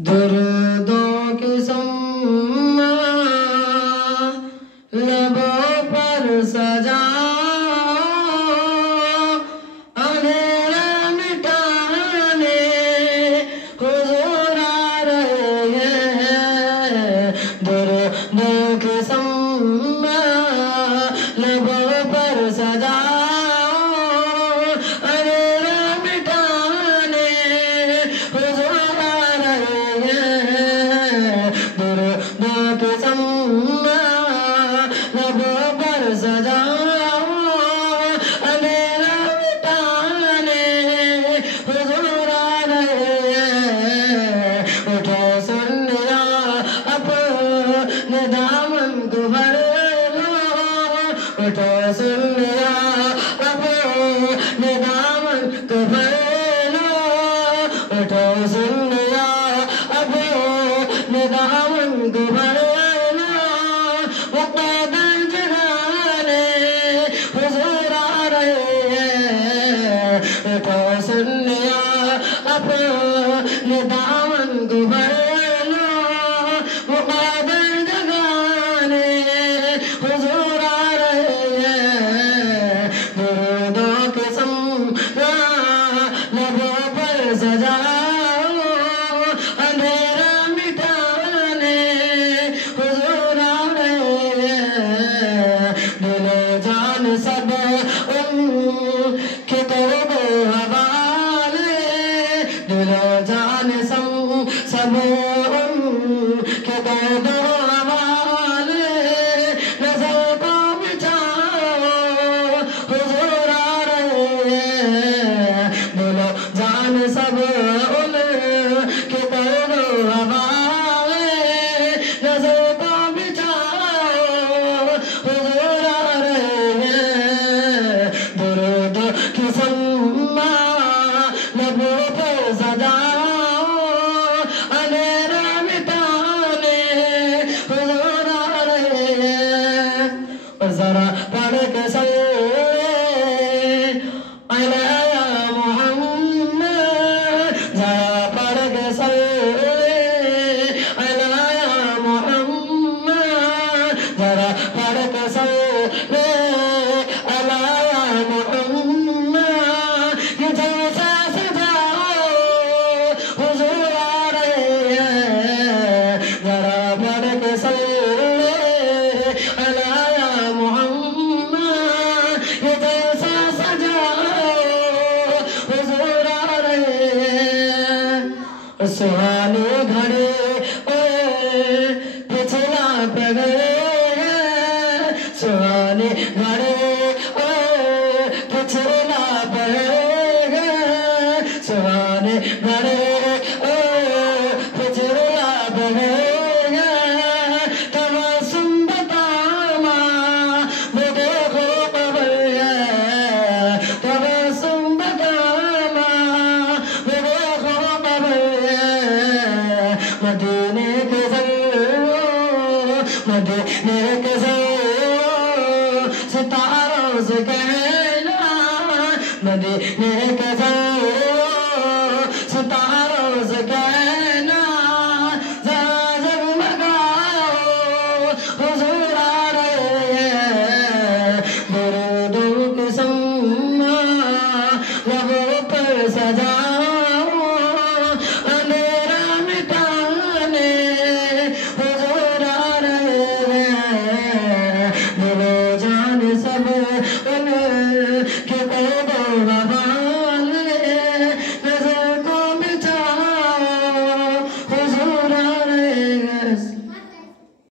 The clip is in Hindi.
दर्दों की सम्मा लबों पर सजाओ, अंधेरा मिटाने हुजूर आ रहे हैं। दर्दों की सम्मा लबों पर सजाओ, अंधेरा मिटाने हुजूर आ रहे हैं। दर्दों की सम्मा लबों पर सजाओ, अंधेरा मिटाने हुजूर आ रहे हैं। उठो सुनिया अपने दामन को भर लो, उठो सुनिया अपने दामन को भर लो, उठो सुनिया अपने दामन को भर लो। वो पैदल जगाने हुजूर आ रहे हैं। उठो सुनिया अपने दामन को भर लो, वो पैदल जगाने हुजूर आ रहे हैं। दर्दों के सम्मा लबों पर सजाओ, अंधेरा मिटाने हुजूर आ रहे हैं। दिलो जान सब उनके तौबे हवाले, दिलो जान सब उनके तौबे हवाले। नजर को मिटाओ हुजूर आ रहे हैं। दिलो जान सब उनके तौबे हवाले, नजर को मिटाओ हुजूर आ रहे हैं। दर्द की सम्मा लबों पर सजाओ, अंधेरा मिटाने हुजूर आ रहे हैं। और जरा पढ़ के सल्ले अलैया मुहम्मद, जरा पढ़ के सल्ले अलैया मुहम्मद, जरा पढ़ के सल्ले अलैया मुहम्मद। ये जलसा सजाओ हुजूर आ रहे हैं। जरा पढ़ के सल्ले अलैया मुहम्मद, ये जलसा सजाओ हुजूर आ रहे हैं। सुहाने घड़े पिछला पगड़े, सुहाने घड़े पिछला पगड़े, सुहाने घड़े पिछला पगड़े। तबस्सुम बतामा वो देखो कबर है, तबस्सुम बतामा वो देखो कबर है। मदीने के मदीने के सितारों से कहना, मदीने के सितारों से कहना।